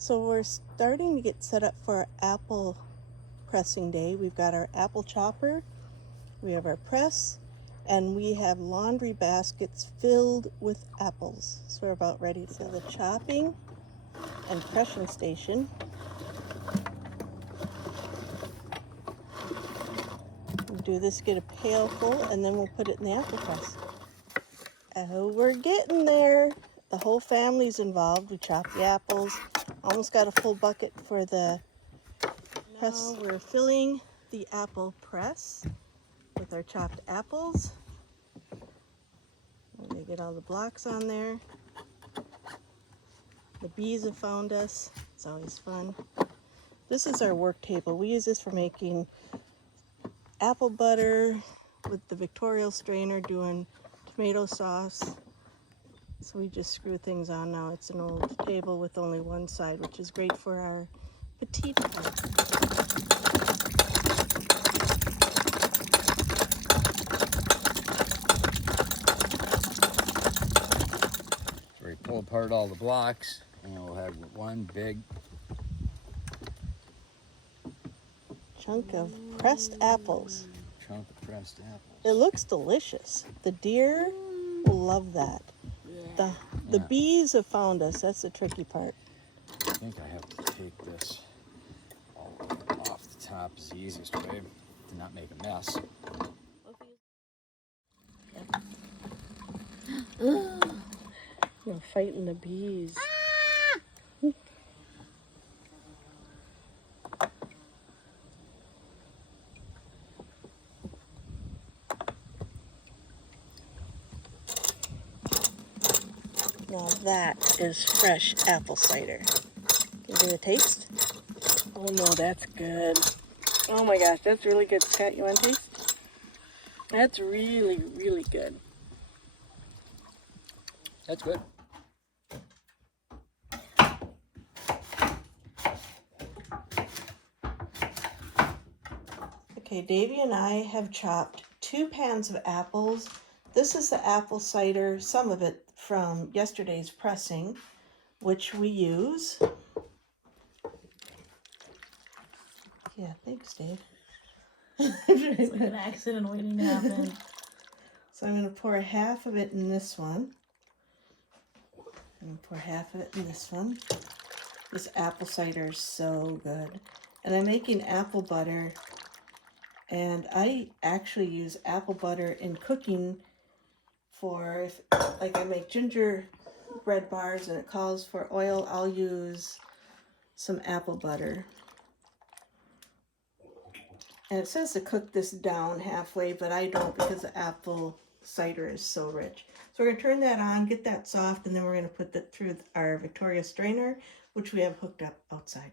So we're starting to get set up for our apple pressing day. We've got our apple chopper, we have our press, and we have laundry baskets filled with apples. So we're about ready for the chopping and crushing station. We'll do this, get a pail full, and then we'll put it in the apple press. Oh, we're getting there. The whole family's involved. We chop the apples. Almost got a full bucket for the press. Now we're filling the apple press with our chopped apples. We're gonna get all the blocks on there. The bees have found us. It's always fun. This is our work table. We use this for making apple butter with the Victoria strainer, doing tomato sauce. So we just screw things on now. It's an old table with only one side, which is great for our petite part. So we pull apart all the blocks and we'll have one big chunk of pressed apples. It looks delicious. The deer will love that. The bees have found us. That's the tricky part. I think I have to take this all off the top is the easiest way to not make a mess. We're fighting the bees. Now that is fresh apple cider. Can you give it a taste? Oh no, that's good. Oh my gosh, that's really good. Scott, you want to taste? That's really, really good. That's good. Okay, Davy and I have chopped 2 pans of apples. This is the apple cider, some of it from yesterday's pressing, which we use. Yeah, thanks, Dave. It's like an accident waiting to happen. So I'm going to pour half of it in this one. I'm going to pour half of it in this one. This apple cider is so good. And I'm making apple butter. And I actually use apple butter in cooking for, if, like I make gingerbread bars and it calls for oil, I'll use some apple butter. And it says to cook this down halfway, but I don't because the apple cider is so rich. So we're going to turn that on, get that soft, and then we're going to put that through our Victoria strainer, which we have hooked up outside.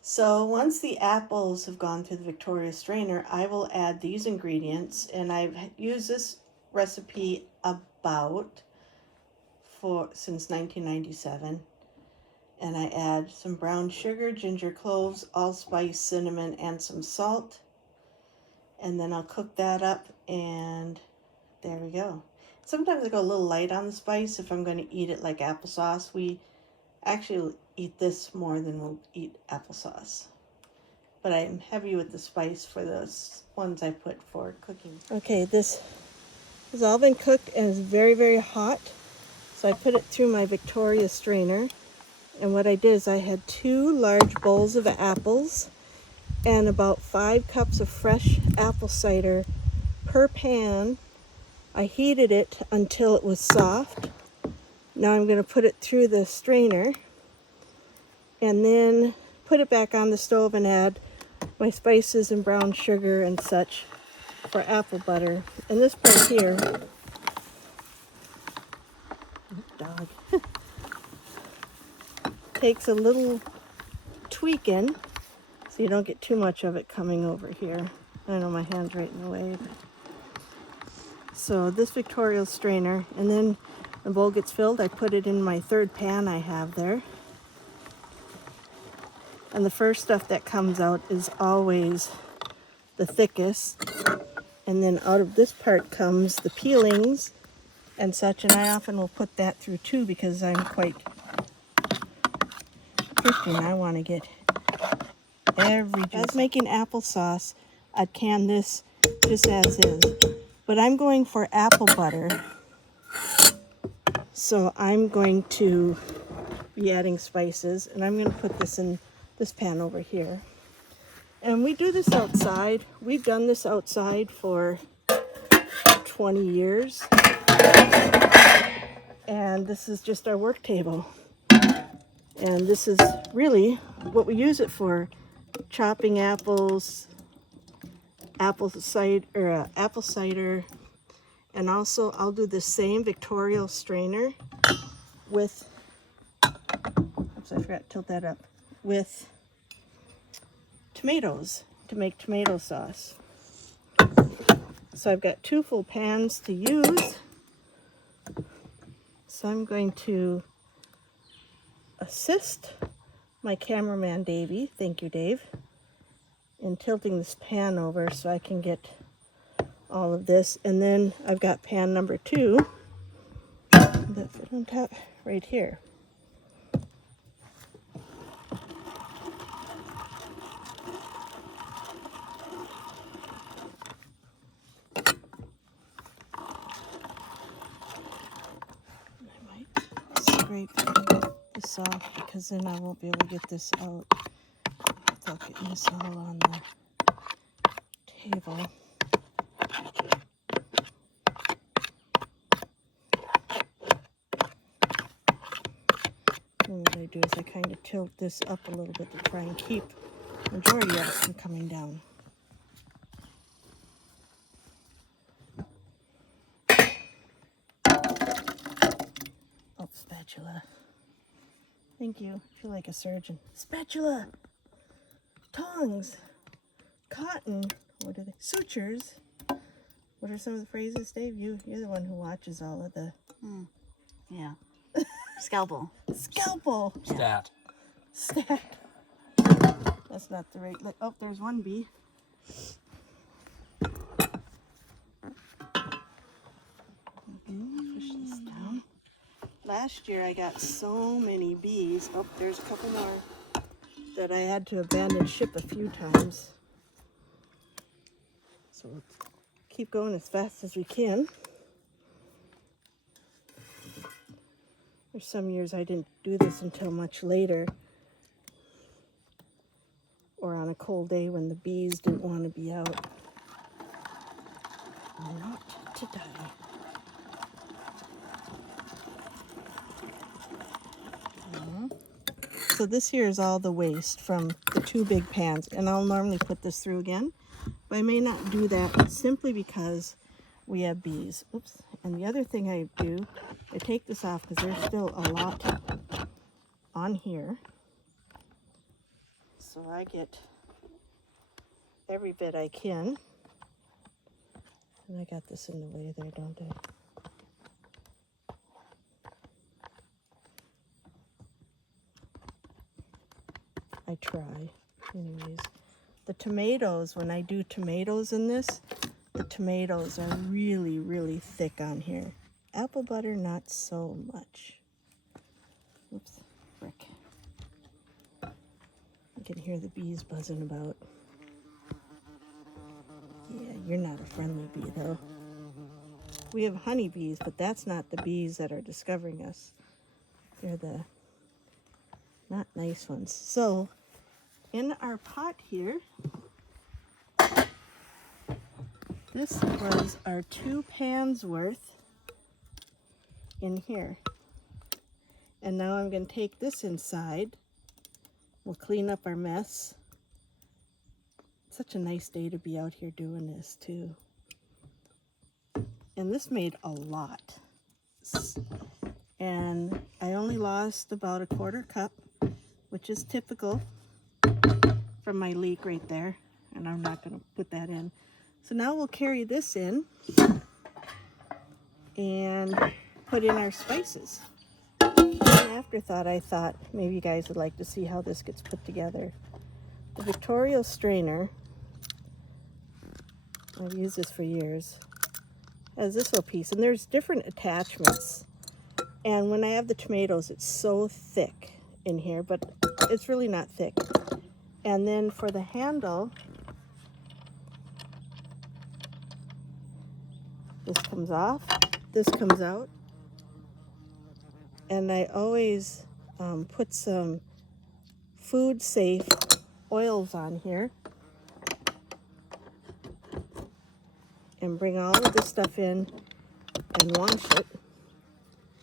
So once the apples have gone through the Victoria strainer, I will add these ingredients, and I've used this recipe since 1997. And I add some brown sugar, ginger cloves, allspice, cinnamon, and some salt. And then I'll cook that up, and there we go. Sometimes I go a little light on the spice if I'm going to eat it like applesauce. We actually eat this more than we'll eat applesauce. But I'm heavy with the spice for those ones I put for cooking. Okay, this has all been cooked and is very, very hot. So I put it through my Victoria strainer. And what I did is I had 2 large bowls of apples and about 5 cups of fresh apple cider per pan. I heated it until it was soft. Now I'm going to put it through the strainer and then put it back on the stove and add my spices and brown sugar and such for apple butter. And this part here, dog, takes a little tweaking so you don't get too much of it coming over here. I know my hand's right in the way. So this Victoria strainer, and then the bowl gets filled, I put it in my 3rd pan I have there. And the first stuff that comes out is always the thickest. And then out of this part comes the peelings and such, and I often will put that through too because I'm quite tasting. I want to get every juice. If I was making applesauce, I'd can this just as is. But I'm going for apple butter. So I'm going to be adding spices, and I'm going to put this in this pan over here. And we do this outside. We've done this outside for 20 years. And this is just our work table. And this is really what we use it for. Chopping apples, apple cider, and also I'll do the same Victorial strainer with, oops, I forgot to tilt that up, with tomatoes to make tomato sauce. So I've got 2 full pans to use. So I'm going to assist my cameraman Davey, thank you Dave, in tilting this pan over so I can get all of this. And then I've got pan number 2 that fit on top right here. I might scrape this off because then I won't be able to get this out without getting this all on the table. And what I do is I kind of tilt this up a little bit to try and keep the majority of it from coming down. Oh, spatula. Thank you. I feel like a surgeon. Spatula! Tongs! Cotton! What are they? Sutures! What are some of the phrases, Dave? You're the one who watches all of the... Yeah. Scalpel. Scalpel! Stat. Stat. That's not the right... Oh, there's one bee. Push this down. Last year I got so many bees. Oh, there's a couple more that I had to abandon ship a few times. So we'll keep going as fast as we can. There's some years I didn't do this until much later, or on a cold day when the bees didn't want to be out. Not to die. So this here is all the waste from the 2 big pans, and I'll normally put this through again, but I may not do that simply because we have bees. Oops. And the other thing I do, I take this off because there's still a lot on here. So I get every bit I can. And I got this in the way there, don't I? I try. Anyways, the tomatoes, when I do tomatoes in this, the tomatoes are really, really thick on here. Apple butter, not so much. Oops, frick. You can hear the bees buzzing about. Yeah, you're not a friendly bee, though. We have honeybees, but that's not the bees that are discovering us. They're the not nice ones. So, in our pot here, this was our 2 pans worth in here. And now I'm going to take this inside. We'll clean up our mess. It's such a nice day to be out here doing this too. And this made a lot. And I only lost about a 1/4 cup, which is typical from my leek right there. And I'm not going to put that in. So now we'll carry this in and put in our spices. An afterthought, I thought maybe you guys would like to see how this gets put together. The Victorial strainer, I've used this for years, has this little piece, and there's different attachments. And when I have the tomatoes, it's so thick. in here, but it's really not thick. And then for the handle, this comes off, this comes out, and I always put some food safe oils on here and bring all of this stuff in and wash it.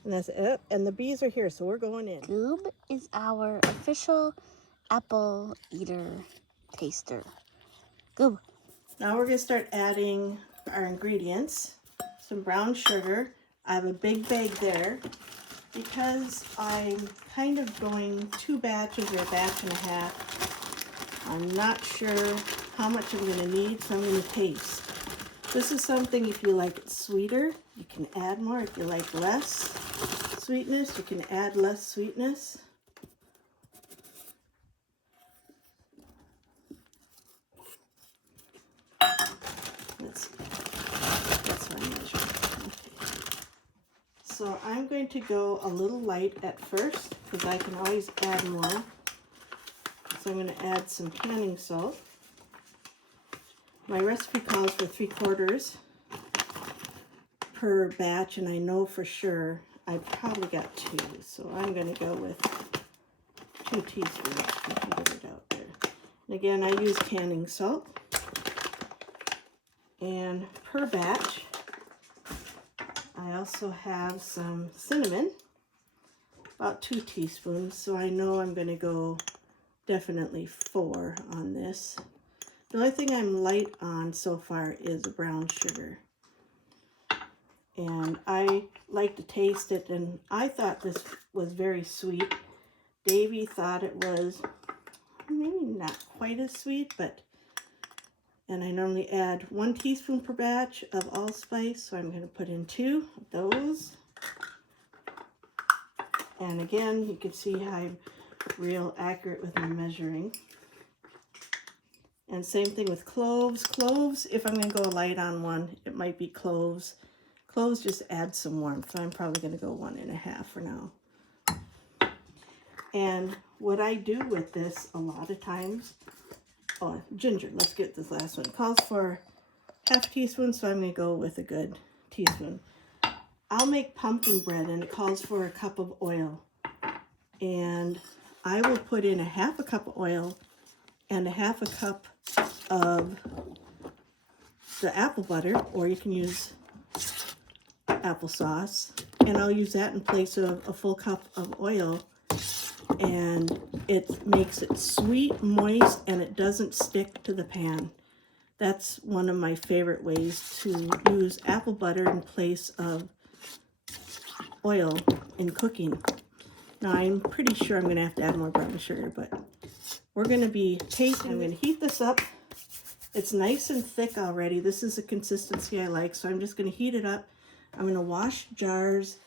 And that's it. And the bees are here, so we're going in. Goob is our official apple eater taster. Goob. Now we're going to start adding our ingredients. Some brown sugar. I have a big bag there because I'm kind of going 2 batches or a batch and a half. I'm not sure how much I'm going to need, so I'm going to taste. This is something, if you like it sweeter, you can add more. If you like less sweetness, you can add less sweetness. Let's see. That's what I'm measuring. Okay. So I'm going to go a little light at first because I can always add more. So I'm going to add some canning salt. My recipe calls for 3/4 per batch, and I know for sure I've probably got 2, so I'm going to go with 2 teaspoons. I can get it out there. And again, I use canning salt. And per batch, I also have some cinnamon, about 2 teaspoons, so I know I'm going to go definitely 4 on this. The only thing I'm light on so far is brown sugar. And I like to taste it, and I thought this was very sweet. Davey thought it was maybe not quite as sweet, but, and I normally add 1 teaspoon per batch of allspice, so I'm going to put in 2 of those. And again, you can see how I'm real accurate with my measuring. And same thing with cloves. Cloves, if I'm going to go light on one, it might be cloves. Cloves just add some warmth, so I'm probably going to go 1 1/2 for now. And what I do with this a lot of times, oh, ginger, let's get this last one. It calls for 1/2 teaspoon, so I'm going to go with a good teaspoon. I'll make pumpkin bread, and it calls for a cup of oil. And I will put in 1/2 cup of oil and 1/2 cup of the apple butter, or you can use applesauce, and I'll use that in place of a full cup of oil, and it makes it sweet, moist, and it doesn't stick to the pan. That's one of my favorite ways to use apple butter in place of oil in cooking. Now I'm pretty sure I'm going to have to add more brown sugar, but we're going to be tasting. I'm going to heat this up. It's nice and thick already. This is the consistency I like, so I'm just going to heat it up. I'm going to wash jars,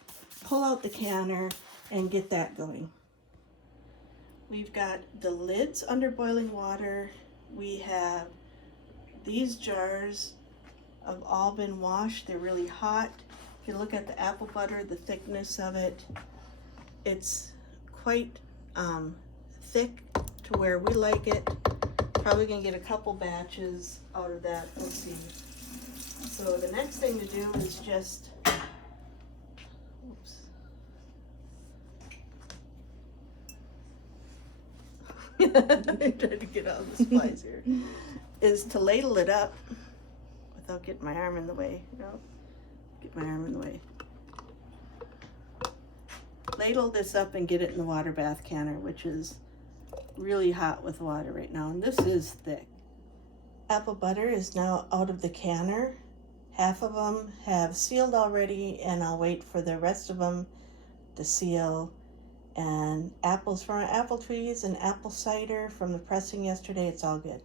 pull out the canner, and get that going. We've got the lids under boiling water. We have these jars have all been washed. They're really hot. If you look at the apple butter, the thickness of it, it's quite thick to where we like it. Probably gonna get a couple batches out of that. We'll see. So the next thing to do is just, oops. I'm trying to get all the supplies here. Is to ladle it up without getting my arm in the way. No, get my arm in the way. Ladle this up and get it in the water bath canner, which is really hot with water right now, and this is thick. Apple butter is now out of the canner. 1/2 of them have sealed already, and I'll wait for the rest of them to seal. And apples from our apple trees and apple cider from the pressing yesterday, it's all good.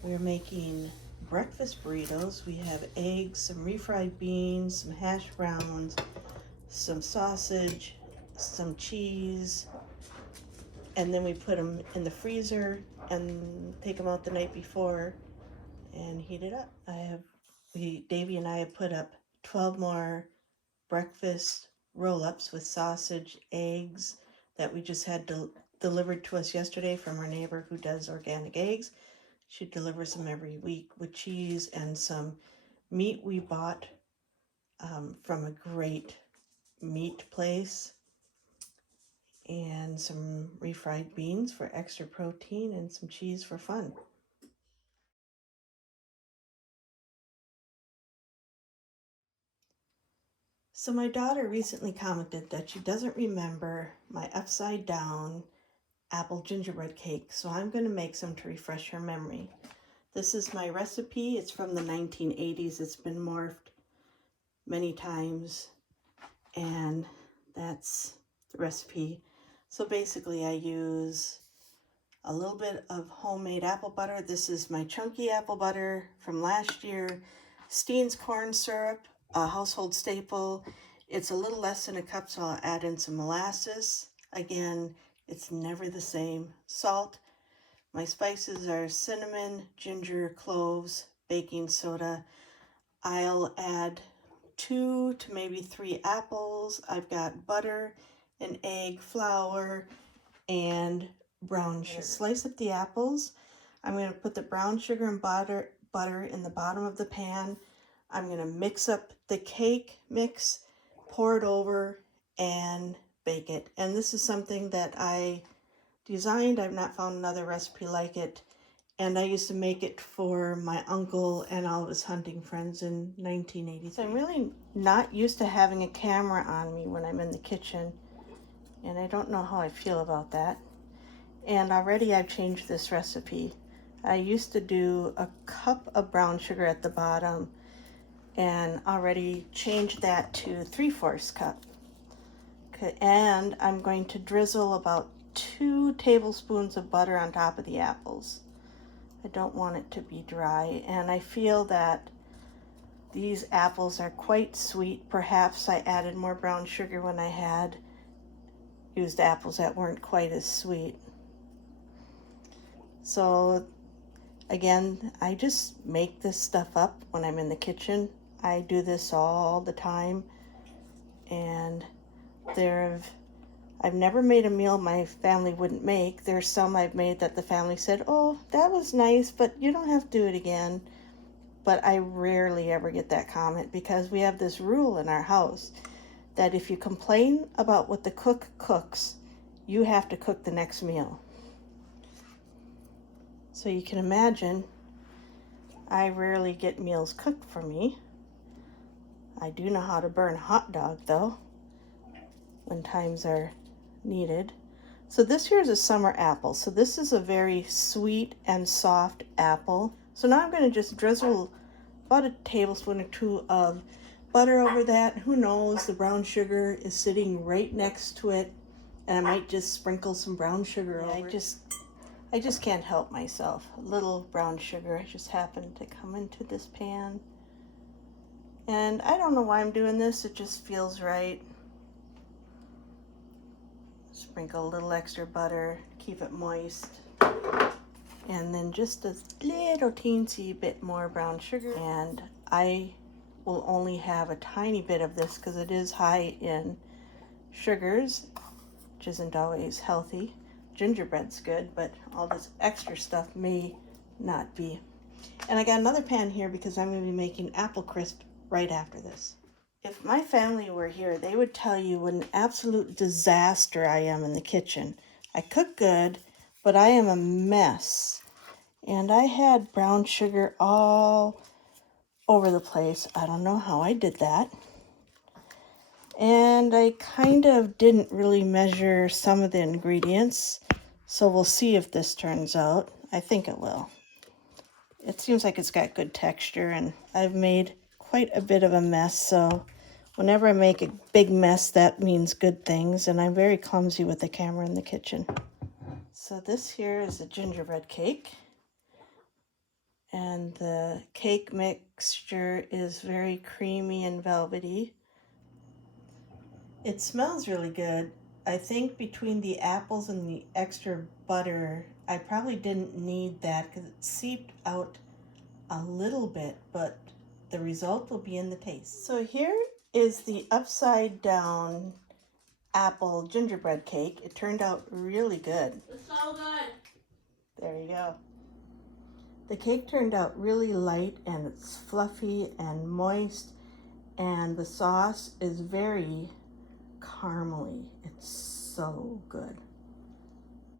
We're making breakfast burritos. We have eggs, some refried beans, some hash browns, some sausage, some cheese, and then we put them in the freezer and take them out the night before and heat it up. Davey and I have put up 12 more breakfast roll-ups with sausage, eggs that we just had delivered to us yesterday from our neighbor who does organic eggs. She delivers them every week with cheese and some meat we bought from a great meat place, and some refried beans for extra protein and some cheese for fun. So my daughter recently commented that she doesn't remember my upside down apple gingerbread cake, so I'm going to make some to refresh her memory. This is my recipe. It's from the 1980s. It's been morphed many times, and that's the recipe. So basically I use a little bit of homemade apple butter. This is my chunky apple butter from last year. Steen's corn syrup, a household staple. It's a little less than a cup, so I'll add in some molasses. Again, it's never the same. Salt. My spices are cinnamon, ginger, cloves, baking soda. I'll add 2 to maybe 3 apples. I've got butter, an egg, flour, and brown sugar. Slice up the apples. I'm going to put the brown sugar and butter in the bottom of the pan. I'm going to mix up the cake mix, pour it over, and bake it. And this is something that I designed. I've not found another recipe like it. And I used to make it for my uncle and all of his hunting friends in 1983. So I'm really not used to having a camera on me when I'm in the kitchen. And I don't know how I feel about that. And already I've changed this recipe. I used to do a cup of brown sugar at the bottom and already changed that to 3/4 cup. Okay, and I'm going to drizzle about 2 tablespoons of butter on top of the apples. I don't want it to be dry, and I feel that these apples are quite sweet. Perhaps I added more brown sugar when I had used apples that weren't quite as sweet. So again, I just make this stuff up when I'm in the kitchen. I do this all the time, and I've never made a meal my family wouldn't make. There's some I've made that the family said, "Oh, that was nice, but you don't have to do it again." But I rarely ever get that comment because we have this rule in our house that if you complain about what the cook cooks, you have to cook the next meal. So you can imagine, I rarely get meals cooked for me. I do know how to burn a hot dog, though, when times are needed. So this here is a summer apple. So this is a very sweet and soft apple. So now I'm going to just drizzle about a tablespoon or 2 of butter over that. Who knows, the brown sugar is sitting right next to it, and I might just sprinkle some brown sugar over it. I just can't help myself. A little brown sugar just happened to come into this pan. And I don't know why I'm doing this, it just feels right. Sprinkle a little extra butter, keep it moist. And then just a little teensy bit more brown sugar. And I will only have a tiny bit of this because it is high in sugars, which isn't always healthy. Gingerbread's good, but all this extra stuff may not be. And I got another pan here because I'm going to be making apple crisp right after this. If my family were here, they would tell you what an absolute disaster I am in the kitchen. I cook good, but I am a mess. And I had brown sugar all over the place. I don't know how I did that. And I kind of didn't really measure some of the ingredients. So we'll see if this turns out. I think it will. It seems like it's got good texture, and I've made quite a bit of a mess. So whenever I make a big mess, that means good things. And I'm very clumsy with the camera in the kitchen. So this here is a gingerbread cake. And the cake mixture is very creamy and velvety. It smells really good. I think between the apples and the extra butter, I probably didn't need that because it seeped out a little bit, but the result will be in the taste. So here is the upside down apple gingerbread cake. It turned out really good. It's so good. There you go. The cake turned out really light and it's fluffy and moist, and the sauce is very caramely. It's so good.